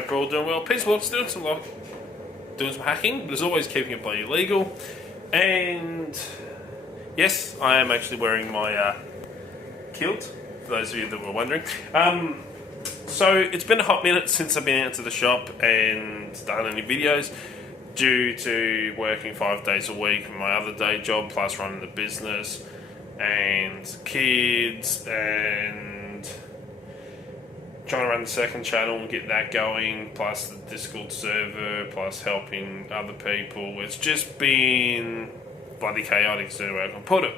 hope you're all doing well. Peacesport's doing some hacking, but as always keeping it bloody legal. And yes, I am actually wearing my kilt, for those of you that were wondering. So it's been a hot minute since I've been out to the shop and done any videos, due to working 5 days a week from my other day job, plus running the business and kids and trying to run the second channel and get that going, plus the Discord server, plus helping other people. It's just been bloody chaotic, is the way I can put it.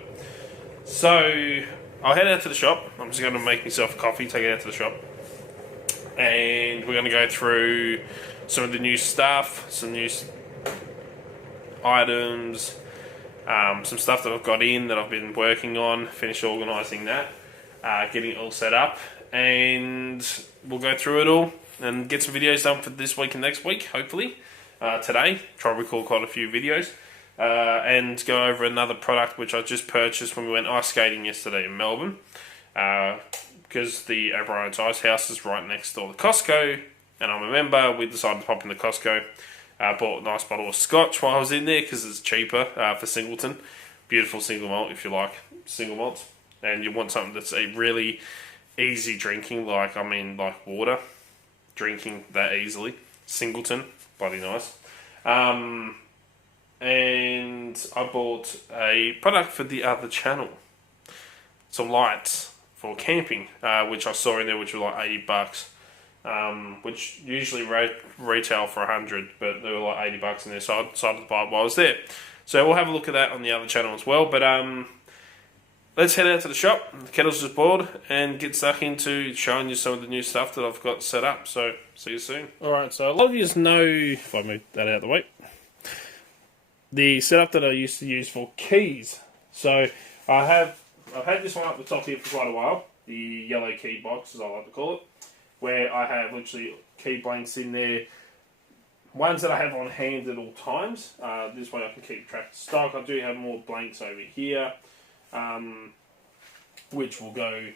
So I'll head out to the shop. I'm just going to make myself a coffee, take it out to the shop, and we're going to go through some of the new stuff, some new items, some stuff that I've got in that I've been working on, finish organising that, getting it all set up, and we'll go through it all and get some videos done for this week and next week, hopefully. Today, try to record quite a few videos, and go over another product which I just purchased when we went ice skating yesterday in Melbourne, because the O'Brien's Ice House is right next door to Costco, and I'm a member. We decided to pop into Costco. Bought a nice bottle of scotch while I was in there because it's cheaper for Singleton. Beautiful single malt if you like single malts, and you want something that's a really easy drinking, like water, drinking that easily. Singleton, bloody nice. And I bought a product for the other channel, some lights for camping, which I saw in there, which were like $80. Which usually retail for 100, but they were like $80 in there, so I decided to buy it while I was there. So we'll have a look at that on the other channel as well. But let's head out to the shop. The kettle's just boiled, and get stuck into showing you some of the new stuff that I've got set up. So see you soon. Alright, so a lot of you know, if I move that out of the way, the setup that I used to use for keys. So I've had this one up the top here for quite a while, the yellow key box as I like to call it, where I have literally key blanks in there, ones that I have on hand at all times. This way I can keep track of stock. I do have more blanks over here, which will go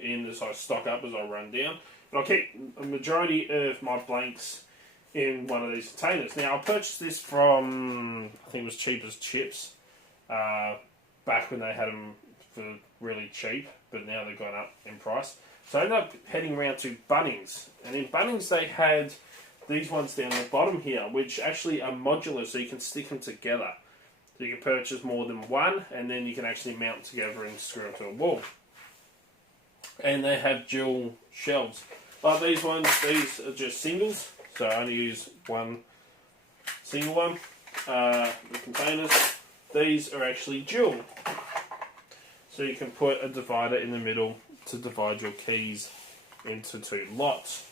in as I stock up as I run down. But I'll keep a majority of my blanks in one of these containers. Now, I purchased this from, I think it was Cheap as Chips, back when they had them for really cheap, but now they've gone up in price. So I ended up heading around to Bunnings, and in Bunnings they had these ones down the bottom here, which actually are modular, so you can stick them together. So you can purchase more than one, and then you can actually mount together and screw them to a wall. And they have dual shelves. Like these ones, these are just singles, so I only use one single one. The containers, these are actually dual. So you can put a divider in the middle to divide your keys into two lots.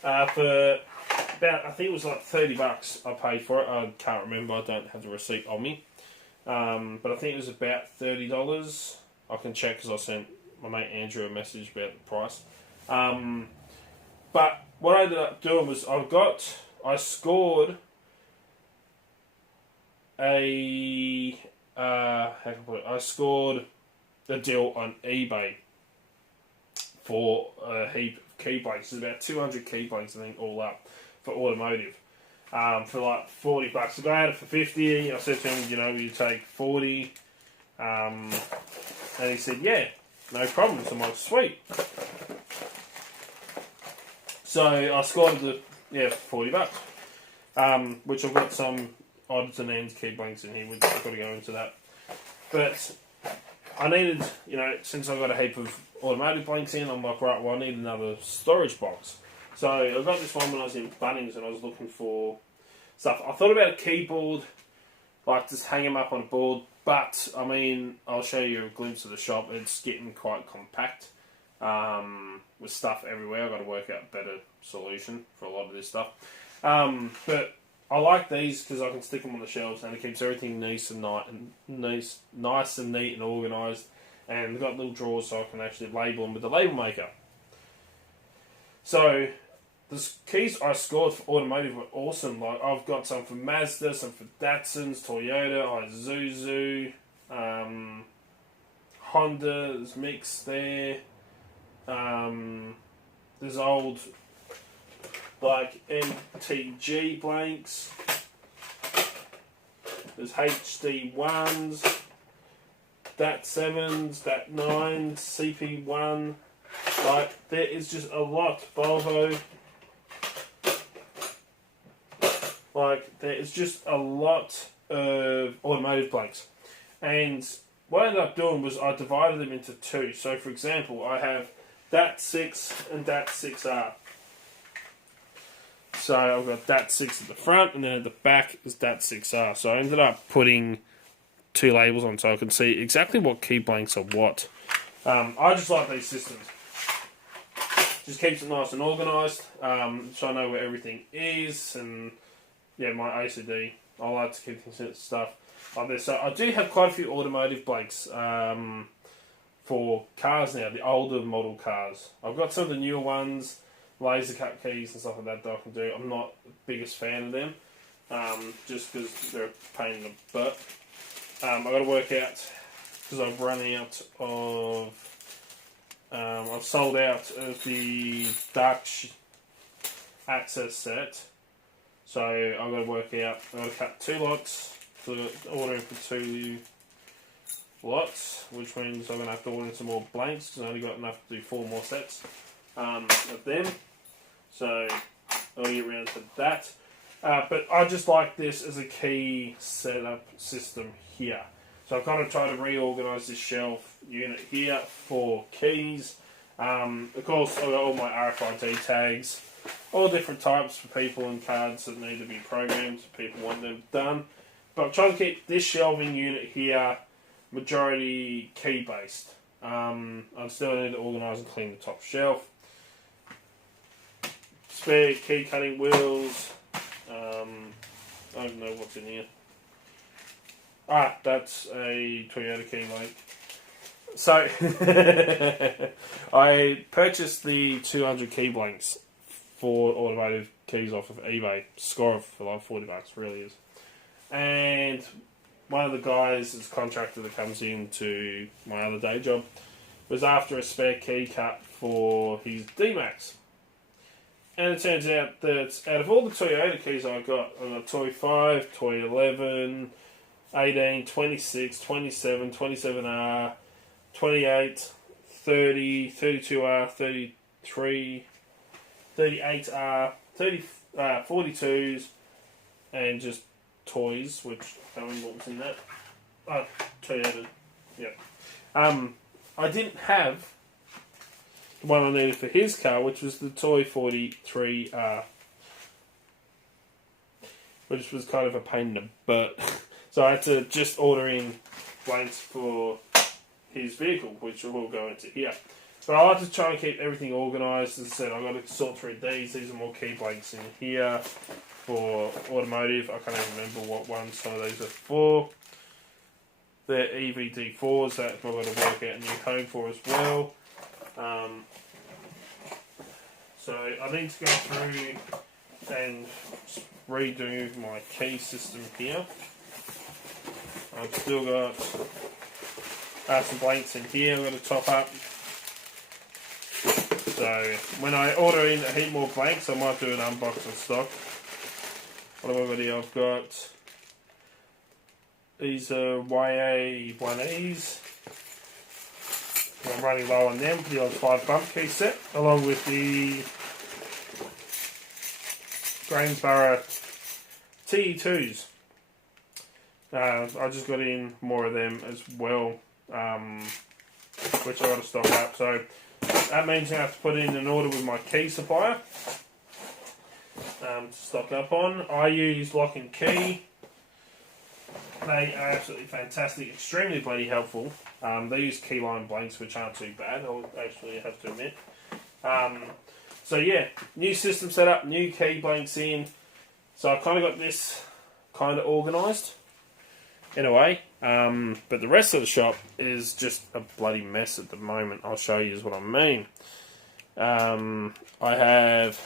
For about, I think it was like $30 I paid for it. I can't remember, I don't have the receipt on me. But I think it was about $30. I can check because I sent my mate Andrew a message about the price. But what I ended up doing was I scored a a deal on eBay for a heap of key blanks. There's about 200 key blanks, I think, all up for automotive. For like $40. The guy had it for 50. I said to him, will you take 40? And he said, yeah, no problem. So I'm like, sweet. So I scored $40. Which I've got some odds and ends key blanks in here, which I've got to go into that. But I needed, since I've got a heap of automotive blanks in, I'm like, right, well, I need another storage box. So I got this one when I was in Bunnings and I was looking for stuff. I thought about a keyboard, like just hang them up on a board, but, I'll show you a glimpse of the shop. It's getting quite compact with stuff everywhere. I've got to work out a better solution for a lot of this stuff. But I like these because I can stick them on the shelves and it keeps everything nice and neat and organised. And they've got little drawers so I can actually label them with the label maker. So the keys I scored for automotive were awesome. Like I've got some for Mazda, some for Datsuns, Toyota, Isuzu, Honda's mix there. There's old like MTG blanks. There's HD1s, DAT7s, DAT9s, CP1. Like, there is just a lot. Volvo. Like, there is just a lot of automotive blanks. And what I ended up doing was I divided them into two. So, for example, I have DAT6 and DAT6R. So I've got DAT6 at the front, and then at the back is DAT6R. So I ended up putting two labels on so I can see exactly what key blanks are what. I just like these systems. Just keeps it nice and organised, so I know where everything is, and yeah, my ACD, I like to keep consistent stuff like this. So I do have quite a few automotive blanks for cars now, the older model cars. I've got some of the newer ones, laser cut keys and stuff like that I can do. I'm not the biggest fan of them, just because they're a pain in the butt. I've got to work out, because I've run out of, I've sold out of the Dutch access set, so I've got to work out, I've got to cut 2 lots, to order for 2 lots, which means I'm going to have to order some more blanks, because I only got enough to do 4 more sets of them, so I'll get around to that. But I just like this as a key setup system here. So I've kind of tried to reorganise this shelf unit here for keys. Of course, I've got all my RFID tags, all different types for people and cards that need to be programmed if people want them done. But I'm trying to keep this shelving unit here majority key based. I still need to organise and clean the top shelf. Spare key cutting wheels. I don't know what's in here. That's a Toyota key link. So, I purchased the 200 key blanks for automotive keys off of eBay. Score for like $40, really is. And one of the guys, this contractor that comes into my other day job, was after a spare key cut for his D-Max. And it turns out that out of all the Toyota keys I've got Toy 5, Toy 11, 18, 26, 27, 27R, 28, 30, 32R, 33, 38R, 42s, and just toys, which I don't remember what was in that. Toyota, yeah. I didn't have the one I needed for his car, which was the Toy 43R, which was kind of a pain in the butt. So I had to just order in blanks for his vehicle, which will all go into here. But I like to try and keep everything organised. As I said, I've got to sort through these. These are more key blanks in here for automotive. I can't even remember what ones some of these are for. They're EVD4s that I've got to work out a new home for as well. So I need to go through and redo my key system here. I've still got some blanks in here I've got to top up. So when I order in a heap more blanks, I might do an unboxing stock. What have I got here? I've got these YA1Es. I'm running low on them for the old 5 bump key set, along with the Grainsborough TE2s. I just got in more of them as well, which I got to stock up. So that means I have to put in an order with my key supplier to stock up on. I use Lock and Key. They are absolutely fantastic, extremely bloody helpful. They use keyline blanks, which aren't too bad, I'll actually have to admit. So yeah, new system set up, new key blanks in. So I've kind of got this kind of organised in a way. But the rest of the shop is just a bloody mess at the moment. I'll show you what I mean. I have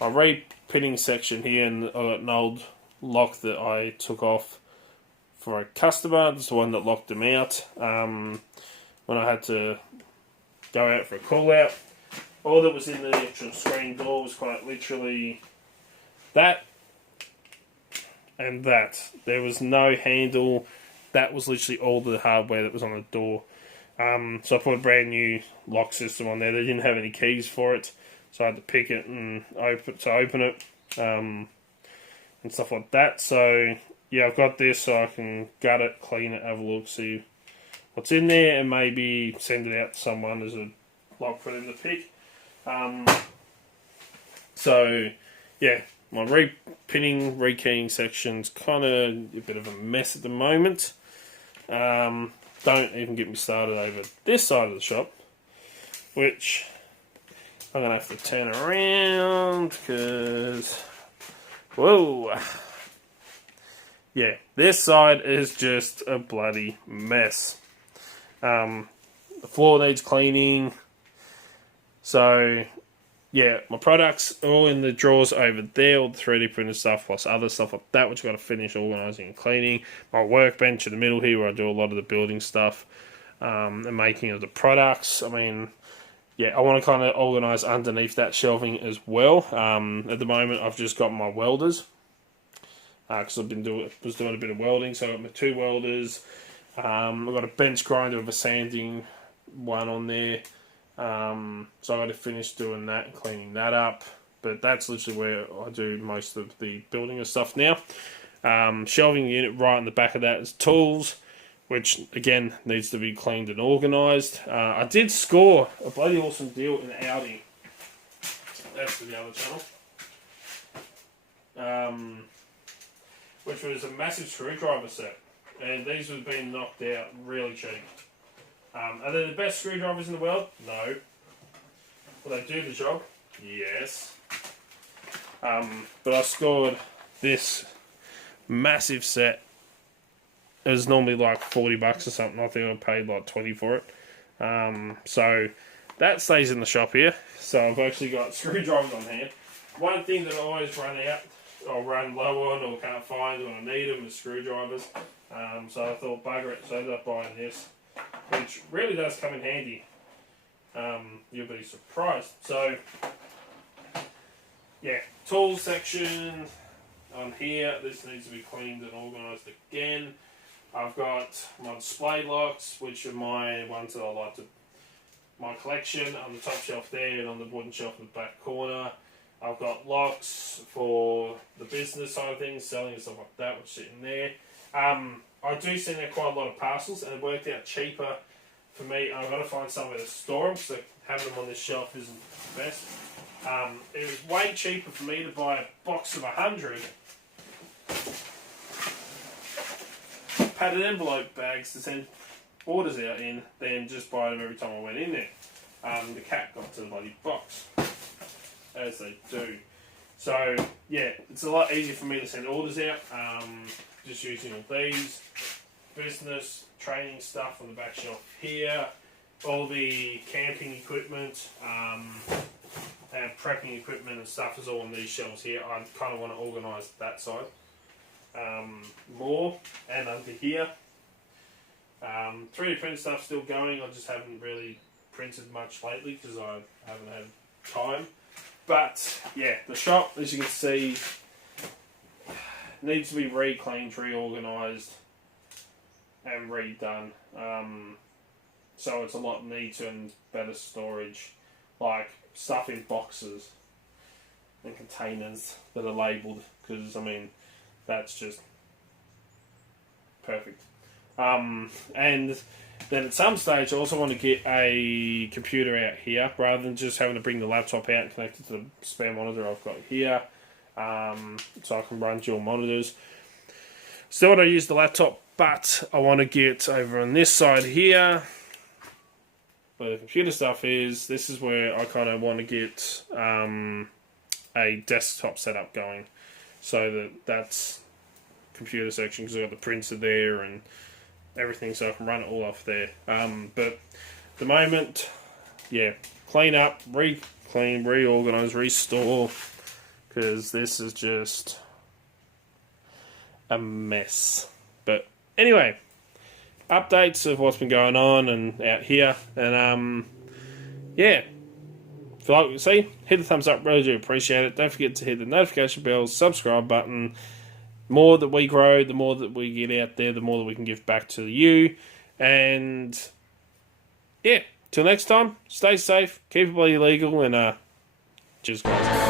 my repinning section here, and I've got an old lock that I took off for a customer. It's the one that locked them out when I had to go out for a call out. all that was in the actual screen door was quite literally that and that. There was no handle. That was literally all the hardware that was on the door. So I put a brand new lock system on there. They didn't have any keys for it, so I had to pick it and open it, and stuff like that. So yeah, I've got this, so I can gut it, clean it, have a look, see what's in there, and maybe send it out to someone as a lock for them to pick. So yeah, my repinning, rekeying section's kind of a bit of a mess at the moment. Don't even get me started over this side of the shop, which I'm going to have to turn around because, whoa, yeah, this side is just a bloody mess. The floor needs cleaning, so yeah, my products are all in the drawers over there, all the 3D printed stuff, plus other stuff like that, which I've got to finish organising and cleaning. My workbench in the middle here, where I do a lot of the building stuff, and making of the products. I mean, yeah, I want to kind of organise underneath that shelving as well. At the moment, I've just got my welders, because I've been doing a bit of welding, so I've got my 2 welders. I've got a bench grinder with a sanding one on there. So I got to finish doing that and cleaning that up. But that's literally where I do most of the building of stuff now. Shelving unit right in the back of that is tools, which again needs to be cleaned and organised. I did score a bloody awesome deal in Audi. That's for the other channel. Which was a massive screwdriver set. And these would have been knocked out really cheap. Are they the best screwdrivers in the world? No. Will they do the job? Yes. But I scored this massive set. It was normally like $40 or something. I think I paid like 20 for it. So that stays in the shop here. So I've actually got screwdrivers on hand. One thing that I always run out, or run low on, or can't find when I need them is screwdrivers. So I thought, bugger it, so I ended up buying this, which really does come in handy. You'll be surprised. So, yeah, tools section on here. This needs to be cleaned and organised again. I've got my display locks, which are my ones that I like to, my collection on the top shelf there and on the wooden shelf in the back corner. I've got locks for the business side of things, selling and stuff like that, which sit in there. I do send out quite a lot of parcels, and it worked out cheaper for me. I've got to find somewhere to store them, so having them on this shelf isn't the best. It was way cheaper for me to buy a box of 100 padded envelope bags to send orders out in than just buy them every time I went in there. The cat got to the bloody box, as they do. So, yeah, it's a lot easier for me to send orders out, just using all these. Business, training stuff on the back shelf here. All the camping equipment and prepping equipment and stuff is all on these shelves here. I kind of want to organise that side more. And under here, 3D printed stuff still going. I just haven't really printed much lately because I haven't had time. But yeah, the shop, as you can see, needs to be re-cleaned, reorganised, and redone. So it's a lot neater and better storage, like stuff in boxes and containers that are labelled, because I mean that's just perfect. And then at some stage I also want to get a computer out here rather than just having to bring the laptop out and connect it to the spare monitor I've got here, so I can run dual monitors. Still want to use the laptop, but I want to get over on this side here where the computer stuff is. This is where I kind of want to get a desktop setup going, so that's computer section, because I've got the printer there and everything, so I can run it all off there. But at the moment, yeah, clean up, re-clean, reorganise, restore, because this is just a mess. But anyway, updates of what's been going on and out here, and yeah, if you like what you see, hit the thumbs up, really do appreciate it. Don't forget to hit the notification bell, subscribe button. The more that we grow, the more that we get out there, the more that we can give back to you. And yeah, till next time, stay safe, keep it legal, and cheers guys.